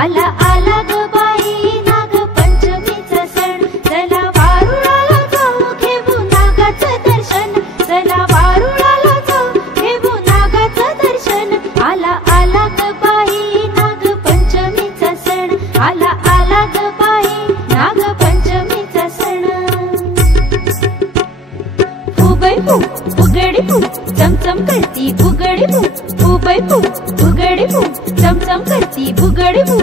आला आला ग बाई नागपंचमीचा सण, चला वारुळाला जाऊ घेऊ नागाचं दर्शन, चला वारुळाला जाऊ घेऊ नागाचं दर्शन। आला आला ग बाई नागपंचमीचा सण, आला आला ग बाई नागपंचमीचा सण। फुगडी फू फुगडी फू चमचम करती फुगडी फू, फुगडी फू फुगडी फू चमचम करती फुगडी फू।